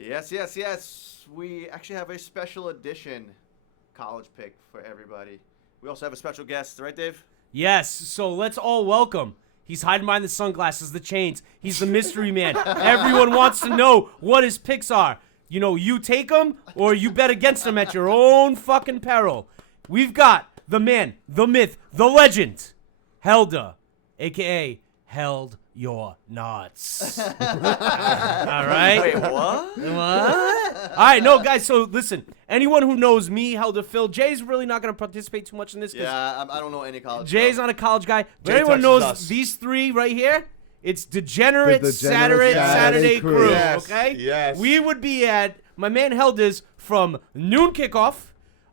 Yes. We actually have a special edition college pick for everybody. We also have a special guest, right, Dave? Yes, so let's all welcome. He's hiding behind the sunglasses, the chains. He's the mystery man. Everyone wants to know what his picks are. You know, you take them or you bet against them at your own fucking peril. We've got the man, the myth, the legend, Helda, a.k.a. Held Your Nuts. All right? Wait, what? What? All right, no, guys, so listen. Anyone who knows me, Helda, Phil, Jay's really not going to participate too much in this. Yeah, I don't know any college. Jay's not a college guy. But Jay anyone touches knows us. These three right here? It's Degenerate The Saturday, Degenerate Saturday crew, Yes, okay? yes. We would be at my man Helda's from noon kickoff.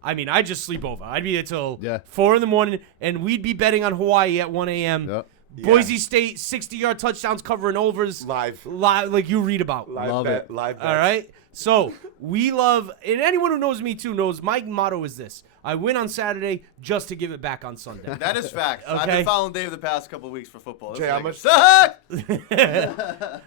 I mean, I'd just sleep over. I'd be there till 4 in the morning, and we'd be betting on Hawaii at 1 a.m. Yep. Boise State, 60-yard touchdowns covering overs. Live, like you read about. live bet. All right? So, we love, and anyone who knows me too knows my motto is this. I win on Saturday just to give it back on Sunday. That is fact. Okay. I've been following Dave the past couple of weeks for football. Jay, how much? Suck!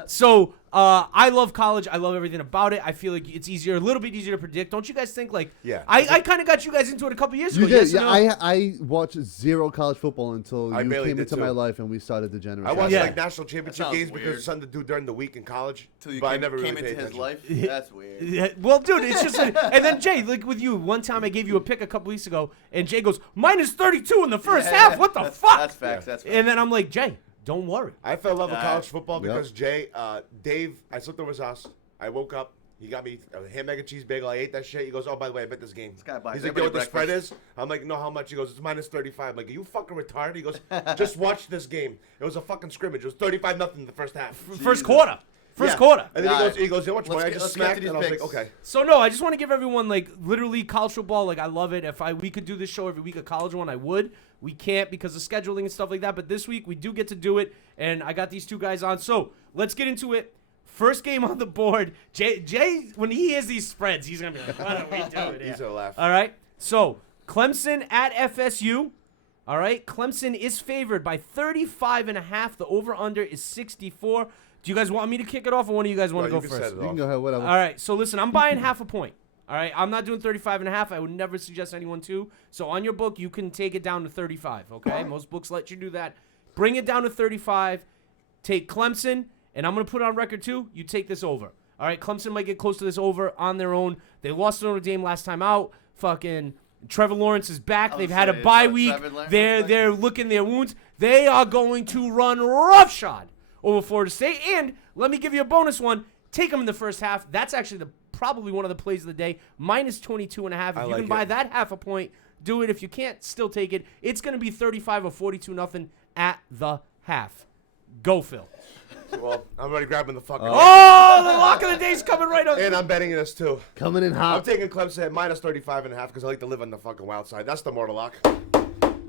So, I love college. I love everything about it. I feel like it's easier, a little bit easier to predict. Don't you guys think? Like, Yeah. I kind of got you guys into it a couple years You ago. did. Yes or Yeah, no? I watched zero college football until I you barely came did into too. my life and we started Degenerate. I watched Yeah. like national championship sounds games because weird. it's something to do during the week in college. Till you but I came, never really came paid into his attention. life. That's weird. Yeah, well, dude, it's just and then Jay, like with you, one time I gave you a pick a couple weeks ago, and Jay goes, minus 32 in the first half. What the fuck? That's facts. Yeah. That's facts. And then I'm like, Jay, don't worry. I fell in love with Yeah. college football because Dave, I slept over his house. I woke up. He got me a ham, egg, and cheese bagel. I ate that shit. He goes, oh, by the way, I bet this game. This guy buys He's like, yo, what the everybody spread is? I'm like, no, how much? He goes, it's minus 35. I'm like, are you fucking retarded? He goes, just watch this game. It was a fucking scrimmage. It was 35-0 in the first half. First quarter. First Yeah. quarter. And then Alright. he goes, you know how much money I Let's just get to smacked? these And I was like, picks. okay. So no, I just want to give everyone like literally college football. Like I love it. If we could do this show every week, a college one, I would. We can't because of scheduling and stuff like that. But this week we do get to do it, and I got these two guys on. So let's get into it. First game on the board. Jay, when he hears these spreads, he's gonna be like, "What are we doing here?" He's gonna laugh. All right. So Clemson at FSU. All right. Clemson is favored by 35.5. The over/under is 64. Do you guys want me to kick it off, or one of you guys want to No, go you can set first? it You can off. go ahead, whatever. All right, so listen, I'm buying half a point. All right, I'm not doing 35.5. I would never suggest anyone to. So on your book, you can take it down to 35, okay? Most books let you do that. Bring it down to 35. Take Clemson, and I'm going to put it on record too. You take this over. All right, Clemson might get close to this over on their own. They lost to Notre Dame last time out. Fucking Trevor Lawrence is back. I was They've had a saying, bye Trevor week. Lawrence They're licking their wounds. They are going to run roughshod over Florida State. And let me give you a bonus one. Take them in the first half. That's actually probably one of the plays of the day. Minus 22.5. If you like can buy it. that half a point, do it. If you can't, still take it. It's going to be 35 or 42-0 at the half. Go, Phil. Well, I'm already grabbing the fucking. Oh, the lock of the day's coming right up. And I'm betting this too. Coming in I'm hot. taking Clemson at minus 35.5 because I like to live on the fucking wild side. That's the mortal lock.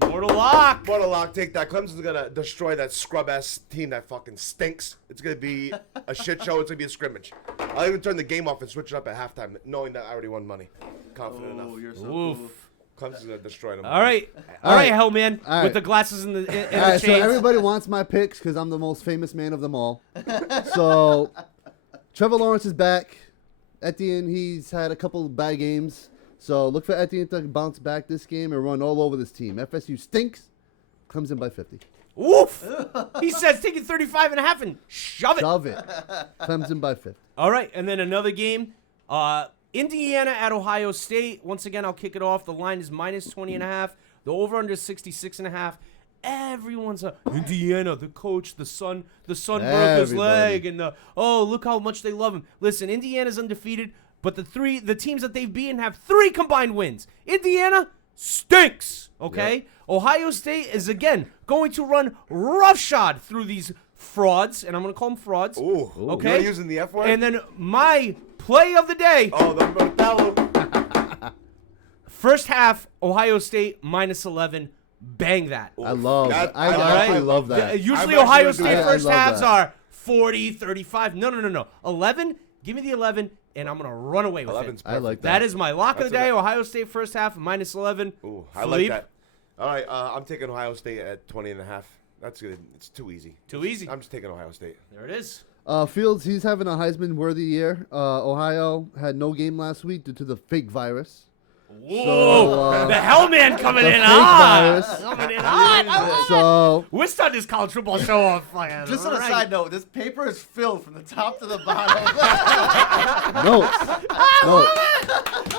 Mortal lock. Mortal lock, take that. Clemson's gonna destroy that scrub-ass team that fucking stinks. It's gonna be a shit show. It's gonna be a scrimmage. I'll even turn the game off and switch it up at halftime, knowing that I already won money. Confident Oh, enough. you're so Oof. cool. Clemson's gonna destroy them. All right. All All right. right, Hellman. All right. With the glasses and the All right, so chains. everybody wants my picks because I'm the most famous man of them all. So Trevor Lawrence is back. Etienne, he's had a couple of bad games. So look for Etienne to bounce back this game and run all over this team. FSU stinks. Comes in by 50. Woof. He says take it 35.5 and shove it. Shove it. Clemson by 50. All right, and then another game. Indiana at Ohio State. Once again, I'll kick it off. The line is minus 20.5. The over/under is 66.5. Everyone's Indiana, the coach, the son broke his Everybody. leg, and look how much they love him. Listen, Indiana's undefeated, but the teams that they've beaten have 3 combined wins. Indiana stinks. Okay, Yep. Ohio State is again going to run roughshod through these frauds, and I'm going to call them frauds. Ooh. Okay. You're using the F word? And then my play of the day. Oh, the Mortallo. First half, Ohio State minus 11. Bang that. I love That- I I actually like- love that. Usually I'm Ohio actually State gonna do that. first I love halves that. are 40, 35. No. 11. Give me the 11, and I'm going to run away with 11's it. perfect. I like That is my lock of the That's day. okay. Ohio State first half, minus 11. Ooh, I like Philippe? that. All right, I'm taking Ohio State at 20.5. That's good. It's too easy. Too easy. I'm just taking Ohio State. There it is. Fields, he's having a Heisman-worthy year. Ohio had no game last week due to the fake virus. Whoa! The Hellman coming in fake hot. virus. Coming in hot. So We're starting this college football show off. Just on a side note, this paper is filled from the top to the bottom. notes.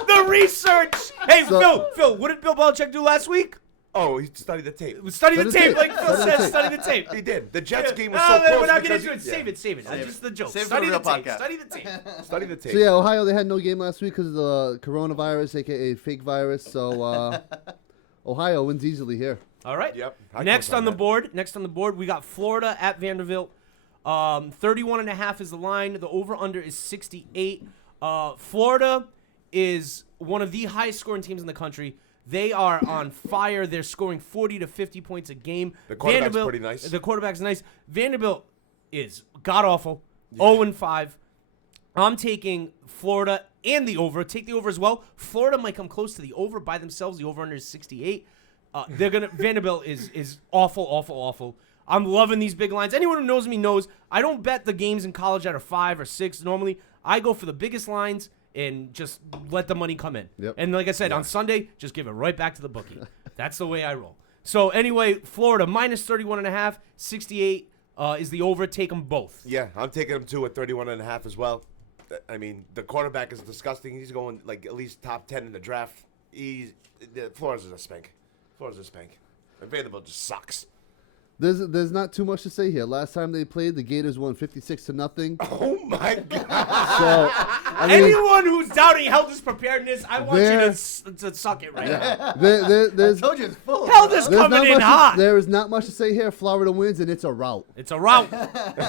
The research. Hey, So- Phil, what did Bill Belichick do last week? Oh, he studied the tape. Study the Study the tape, tape. like Phil Study the says. tape. Study the tape. He did. The Jets game was No, so close. we're not because getting into it. yeah. Save it. Save Just it. the joke. Save it for Study the the real tape. podcast. Study the tape. Study the tape. So yeah, Ohio, they had no game last week because of the coronavirus, aka fake virus. So Ohio wins easily here. All right. Yep. I Next co-sign on the that. board, we got Florida at Vanderbilt. 31.5 is the line. The over/under is 68. Florida is one of the highest scoring teams in the country. They are on fire. They're scoring 40 to 50 points a game. The quarterback's pretty nice. The quarterback's nice. Vanderbilt is god-awful. 0-5. I'm taking Florida and the over. Take the over as well. Florida might come close to the over by themselves. The over/under is 68. Vanderbilt is awful. I'm loving these big lines. Anyone who knows me knows I don't bet the games in college that are 5 or 6 normally. I go for the biggest lines and just let the money come in. Yep. And like I said, on Sunday, just give it right back to the bookie. That's the way I roll. So anyway, Florida minus 31.5, 68 is the over. Take them both. Yeah, I'm taking him too at 31.5 as well. I mean, the quarterback is disgusting. He's going like at least top 10 in the draft. Florida's a spank. And Vanderbilt just sucks. There's not too much to say here. Last time they played, the Gators won 56-0. Oh my God! So I mean, Anyone who's doubting Helder's preparedness, I want you to suck it right now. there's I told you it's full. Helder's there's coming not in much. hot. There is not much to say here. Florida wins, and it's a rout. It's a rout.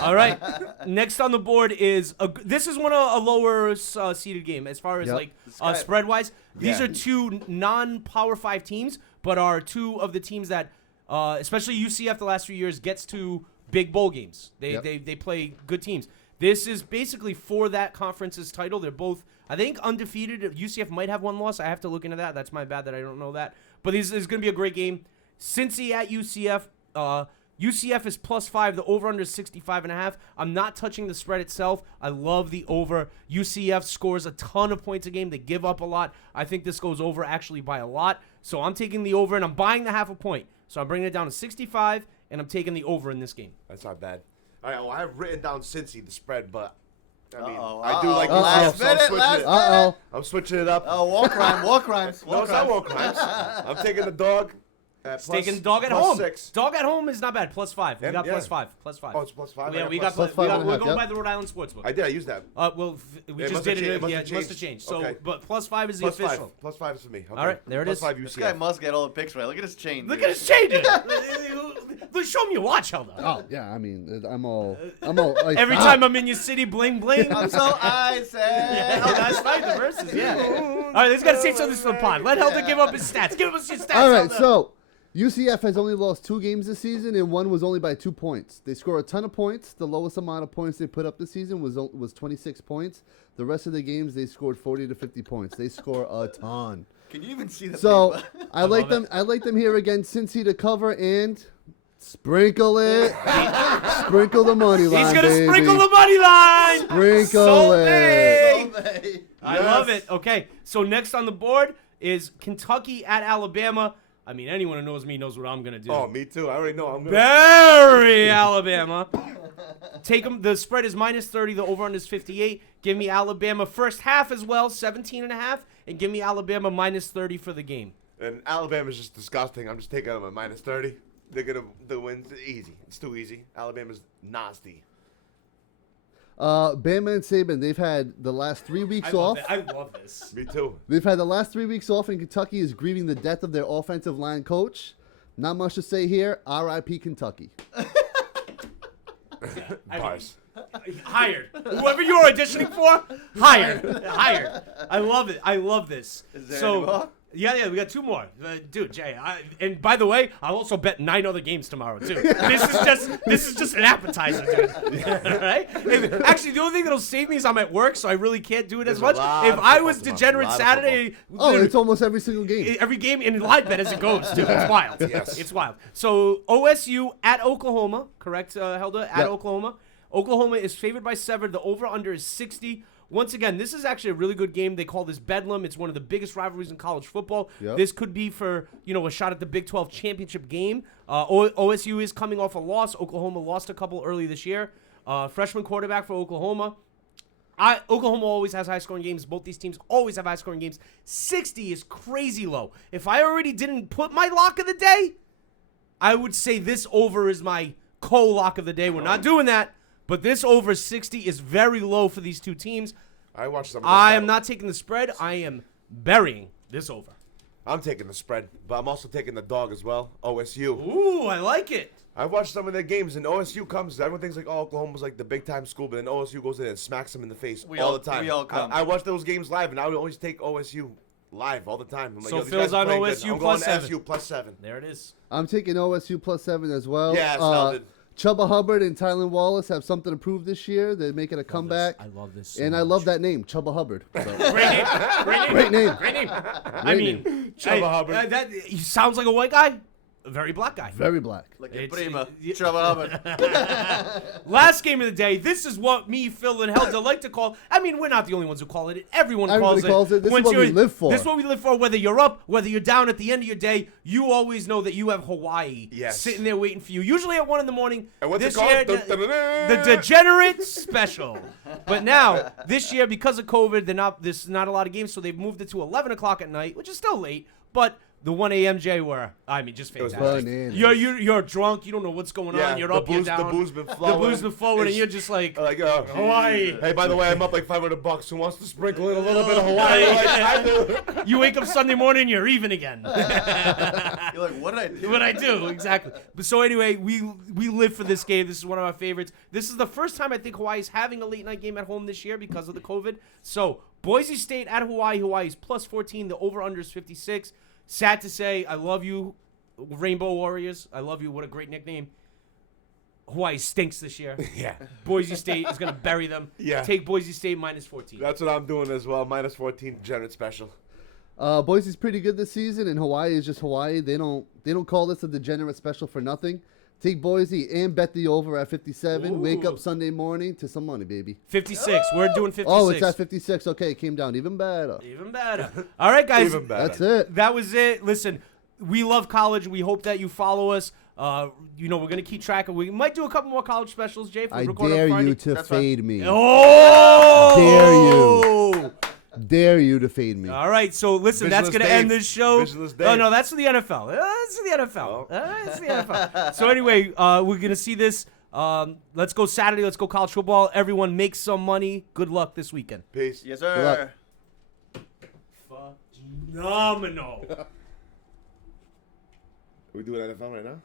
All right. Next on the board is this is one of a lower seeded game as far as Yep. like spread wise. These Yeah. are two non-Power 5 teams, but are two of the teams that, especially UCF the last few years, gets to big bowl games. They play good teams. This is basically for that conference's title. They're both, I think, undefeated. UCF might have one loss. I have to look into that. That's my bad that I don't know that. But this is going to be a great game. Cincy at UCF. UCF is +5. The over/under is 65.5. I'm not touching the spread itself. I love the over. UCF scores a ton of points a game. They give up a lot. I think this goes over actually by a lot. So I'm taking the over, and I'm buying the half a point. So I'm bringing it down to 65, and I'm taking the over in this game. That's not bad. All right, well, I have written down Cincy, the spread, but I mean, Uh-oh, I do like uh-oh. UCF, so I'm Last switching minute, it. last I'm switching it up. Oh, war crimes. No, it's not war crimes. I'm taking the dog. At Taking dog at plus home. 6. Dog at home is not bad. +5. We got Yeah. +5. +5. Oh, it's +5. Yeah, I we got got plus- +5.5, we're going yep. by the Rhode Island Sportsbook. I did. I used that. We It just must did have it. changed- Yeah, must it have must have changed. So, Okay. but +5 is the Plus official. +5. +5 is for me. Okay. All right, there it is. +5 This UCF. guy must get all the picks right. Look at his chain. Look dude. at his changes. Show me your watch, Helder. Oh yeah, I mean, I'm all like, Every stop. time I'm in your city, bling bling. I'm so I said. Oh, that's right, the verses, yeah. All right, let's gotta save some of this for the pod. Let Helder give up his stats. Give us your stats. All right, Helder. so UCF has only lost 2 games this season, and one was only by 2 points. They score a ton of points. The lowest amount of points they put up this season was 26 points. The rest of the games they scored 40 to 50 points. They score a ton. Can you even see the So paper? I like them. I like them here against Cincy to cover and sprinkle it. Sprinkle the money line. He's gonna baby. sprinkle the money line. Sprinkle it. Someday. I love it. Okay, so next on the board is Kentucky at Alabama. I mean, anyone who knows me knows what I'm gonna do. Oh, me too. I already know. I'm gonna. Bury Alabama. Take them. The spread is -30. The over-under is 58. Give me Alabama first half as well, 17.5, and give me Alabama -30 for the game. And Alabama's just disgusting. I'm just taking them at -30. They're gonna the wins easy. It's too easy. Alabama's nasty. Bama and Saban, they've had the last 3 weeks off. I love this. Me too. They've had the last 3 weeks off, and Kentucky is grieving the death of their offensive line coach. Not much to say here. R.I.P. Kentucky. Bars. Hired. Whoever you're auditioning for, hired. I love it. I love this. Is there so, any more? Yeah, we got 2 more. Dude, Jay, and by the way, I'll also bet 9 other games tomorrow, too. This is just an appetizer, dude. All right? Actually, the only thing that'll save me is I'm at work, so I really can't do it as much. If I was degenerate Saturday... it's almost every single game. Every game in live bet as it goes, dude. It's wild. Yes. It's wild. So, OSU at Oklahoma, correct, Helda? At Oklahoma. Oklahoma is favored by 7. The over-under is 60. Once again, this is actually a really good game. They call this Bedlam. It's one of the biggest rivalries in college football. Yep. This could be for, a shot at the Big 12 championship game. OSU is coming off a loss. Oklahoma lost a couple early this year. Freshman quarterback for Oklahoma. Oklahoma always has high-scoring games. Both these teams always have high-scoring games. 60 is crazy low. If I already didn't put my lock of the day, I would say this over is my co-lock of the day. We're not doing that. But this over 60 is very low for these two teams. I watched some. I am not taking the spread. I am burying this over. I'm taking the spread, but I'm also taking the dog as well. OSU. Ooh, I like it. I watched some of their games, and OSU comes. Everyone thinks like, Oklahoma's like the big time school, but then OSU goes in and smacks them in the face all the time. We all come. I watch those games live, and I would always take OSU live all the time. I'm like, So these Phil's guys are on playing good. OSU I'm plus going 7. OSU plus 7. There it is. I'm taking OSU plus 7 as well. Yeah, Sheldon. Chubba Hubbard and Tylen Wallace have something to prove this year. They're making a comeback. I love this. So And I love that name, Chubba Hubbard. So. Great name. Great name. Great name. I Great mean, name. Chubba Hubbard. He sounds like a white guy. A very black guy. Very black. Like your It's- prima, it- Trevor Hubbard. Last game of the day. This is what me, Phil, and Helda like to call. I mean, we're not the only ones who call it. Everybody Everybody calls it. This is Once what we you're- live for. This is what we live for. Whether you're up, whether you're down at the end of your day, you always know that you have Hawaii sitting there waiting for you. Usually at 1 in the morning. And what's this it called? year, the Degenerate Special. But now, this year, because of COVID, there's not a lot of games, so they've moved it to 11 o'clock at night, which is still late. But the 1 a.m. Jay were, just was fantastic. bananas. You're drunk. You don't know what's going on. You're up. You're down. The booze been The flowing. blues been forward, and you're just like, Hawaii. Hey, by the way, I'm up like $500. Who wants to sprinkle in a little bit of Hawaii? Like I do. You wake up Sunday morning, you're even again. You're like, what did I do? What I do, exactly. But so anyway, we live for this game. This is one of our favorites. This is the first time I think Hawaii's having a late night game at home this year because of the COVID. So Boise State at Hawaii. Hawaii's plus 14. The over/under is 56. Sad to say, I love you, Rainbow Warriors. I love you. What a great nickname. Hawaii stinks this year. Yeah. Boise State is going to bury them. Yeah. Take Boise State minus 14. That's what I'm doing as well. Minus 14, Degenerate Special. Boise's pretty good this season, and Hawaii is just Hawaii. They don't call this a Degenerate Special for nothing. Take Boise and bet the over at 57. Wake up Sunday morning to some money, baby. 56. We're doing 56. Oh, it's at 56. Okay, it came down even better. Even better. All right, guys. Even better. That's it. That was it. Listen, we love college. We hope that you follow us. We're going to keep track of. We might do a couple more college specials, Jay. If we I record on dare Friday. you to That's fine. fade me. Oh! Dare you to fade me. All right, so listen, that's Visualist going to end Dave. this show. Visualist Oh, Dave. no, that's for the NFL. That's for the NFL. Oh. That's the NFL. So anyway, we're going to see this. Let's go Saturday. Let's go college football. Everyone make some money. Good luck this weekend. Peace. Yes, luck. sir. Phenomenal. Are we doing NFL right now?